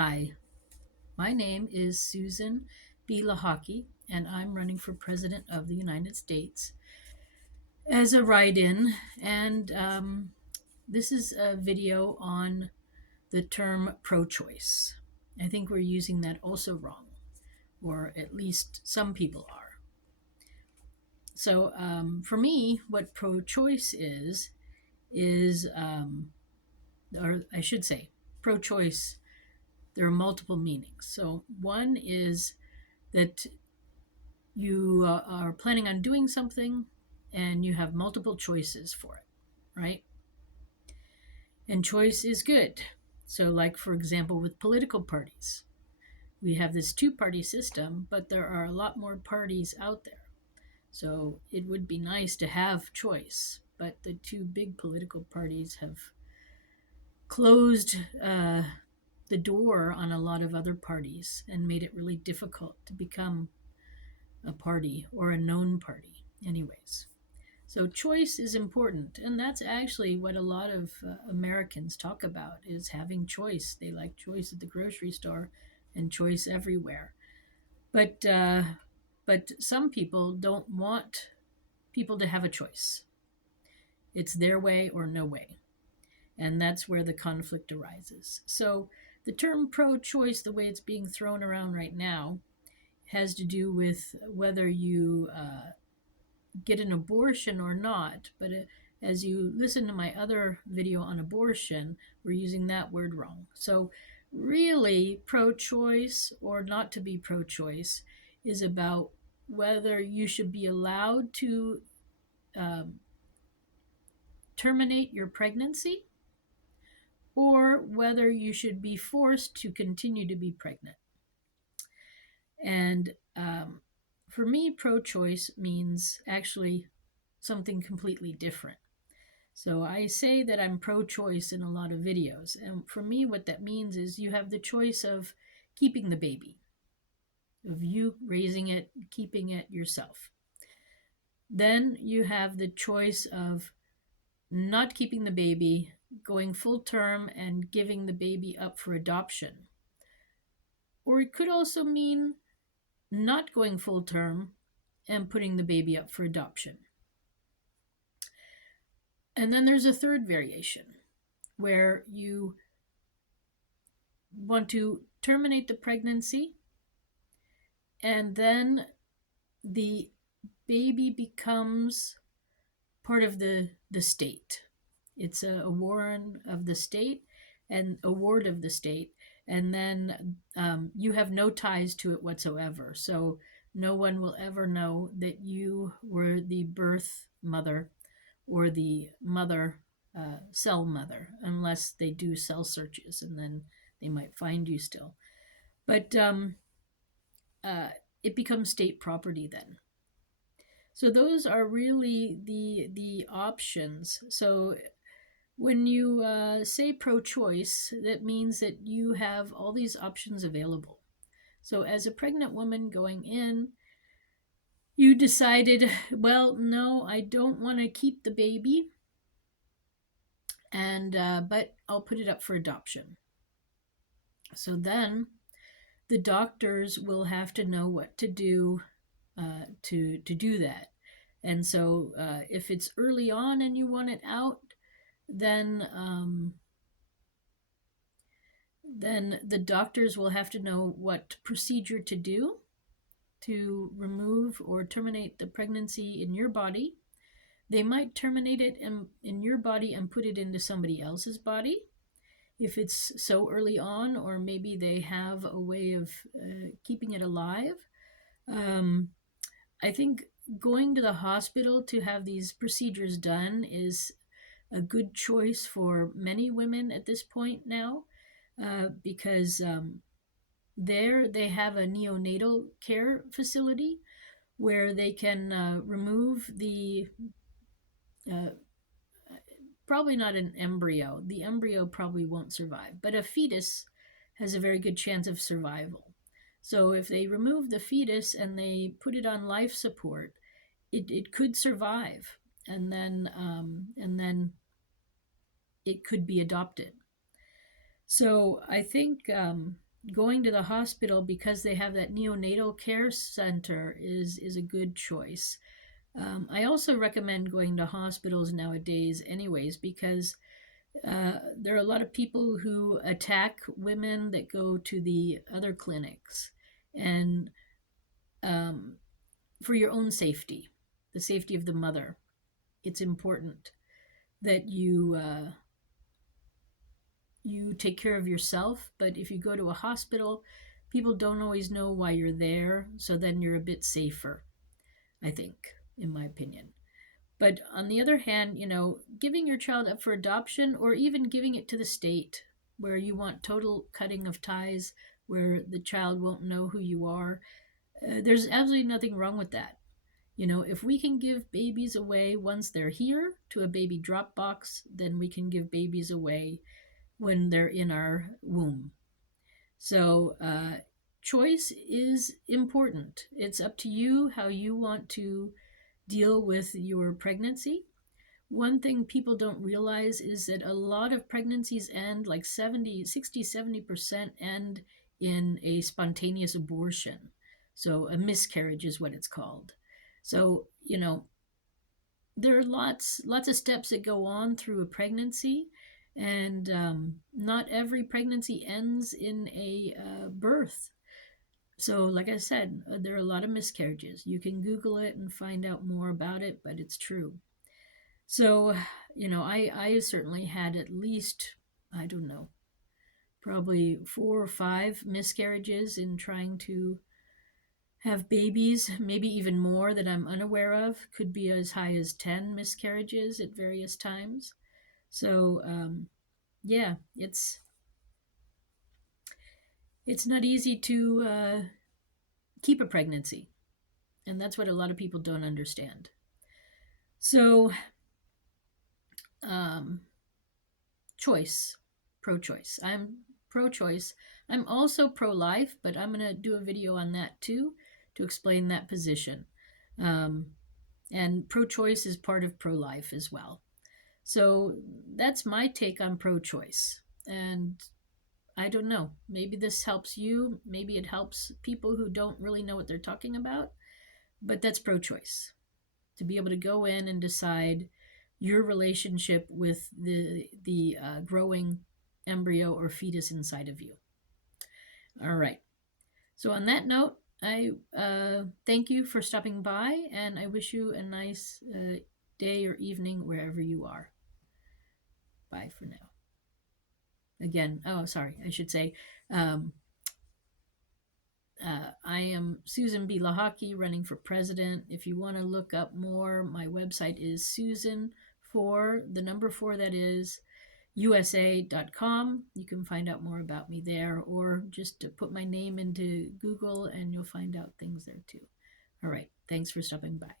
Hi, my name is Susan B. Lochocki, and I'm running for President of the United States as a write-in. And this is a video on the term pro-choice. I think we're using that also wrong, or at least some people are. So for me, what pro-choice is, or I should say, pro-choice, there are multiple meanings. So one is that you are planning on doing something and you have multiple choices for it, right? And choice is good. So, like, for example, with political parties, we have this two-party system, but there are a lot more parties out there. So, it would be nice to have choice, but the two big political parties have closed the door on a lot of other parties and made it really difficult to become a party or a known party, anyways. So choice is important, and that's actually what a lot of Americans talk about, is having choice. They like choice at the grocery store and choice everywhere. But some people don't want people to have a choice. It's their way or no way, and that's where the conflict arises. So the term pro-choice, the way it's being thrown around right now, has to do with whether you get an abortion or not. But as you listen to my other video on abortion, we're using that word wrong. So really, pro-choice or not to be pro-choice is about whether you should be allowed to um, terminate your pregnancy, or whether you should be forced to continue to be pregnant. And for me, pro-choice means actually something completely different. So I say that I'm pro-choice in a lot of videos. And for me, what that means is you have the choice of keeping the baby, of you raising it, keeping it yourself. Then you have the choice of not keeping the baby, going full term and giving the baby up for adoption. Or it could also mean not going full term and putting the baby up for adoption. And then there's a third variation where you want to terminate the pregnancy and then the baby becomes part of the state. It's a warrant of the state and a ward of the state. And then you have no ties to it whatsoever. So no one will ever know that you were the birth mother or the mother, cell mother, unless they do cell searches, and then they might find you still. But it becomes state property then. So those are really the options. So when you say pro-choice, that means that you have all these options available. So as a pregnant woman going in, you decided, well, no, I don't want to keep the baby, and but I'll put it up for adoption. So then the doctors will have to know what to do to do that. And so if it's early on and you want it out, then the doctors will have to know what procedure to do to remove or terminate the pregnancy in your body. They might terminate it in your body and put it into somebody else's body if it's so early on, or maybe they have a way of keeping it alive. I think going to the hospital to have these procedures done is a good choice for many women at this point now, because there they have a neonatal care facility where they can remove the probably not an embryo. The embryo probably won't survive, but a fetus has a very good chance of survival. So if they remove the fetus and they put it on life support, it could survive, and then it could be adopted. So I think going to the hospital because they have that neonatal care center is a good choice. I also recommend going to hospitals nowadays, anyways, because there are a lot of people who attack women that go to the other clinics, and um, for your own safety, the safety of the mother, it's important that you take care of yourself. But if you go to a hospital, people don't always know why you're there, so then you're a bit safer, I think, in my opinion. But on the other hand, giving your child up for adoption or even giving it to the state where you want total cutting of ties, where the child won't know who you are, there's absolutely nothing wrong with that. If we can give babies away once they're here to a baby drop box, then we can give babies away when they're in our womb. So, choice is important. It's up to you how you want to deal with your pregnancy. One thing people don't realize is that a lot of pregnancies end, like 70% end in a spontaneous abortion. So a miscarriage is what it's called. So, there are lots of steps that go on through a pregnancy, and not every pregnancy ends in a birth. So, like I said, there are a lot of miscarriages. You can Google it and find out more about it, but it's true. So, I certainly had at least, I don't know, probably 4 or 5 miscarriages in trying to have babies, maybe even more that I'm unaware of. Could be as high as 10 miscarriages at various times. So, yeah, it's not easy to keep a pregnancy, and that's what a lot of people don't understand. So, um, choice, pro-choice. I'm pro-choice. I'm also pro-life, but I'm going to do a video on that too to explain that position. And pro-choice is part of pro-life as well. So that's my take on pro-choice. And I don't know, maybe this helps you. Maybe it helps people who don't really know what they're talking about. But that's pro-choice, to be able to go in and decide your relationship with the growing embryo or fetus inside of you. All right. So on that note, I thank you for stopping by, and I wish you a nice day or evening wherever you are. Bye for now. Again, oh, sorry, I should say, I am Susan B. Lochocki, running for president. If you want to look up more, my website is Susan4, the number 4, that is, USA.com. You can find out more about me there, or just to put my name into Google and you'll find out things there too. All right. Thanks for stopping by.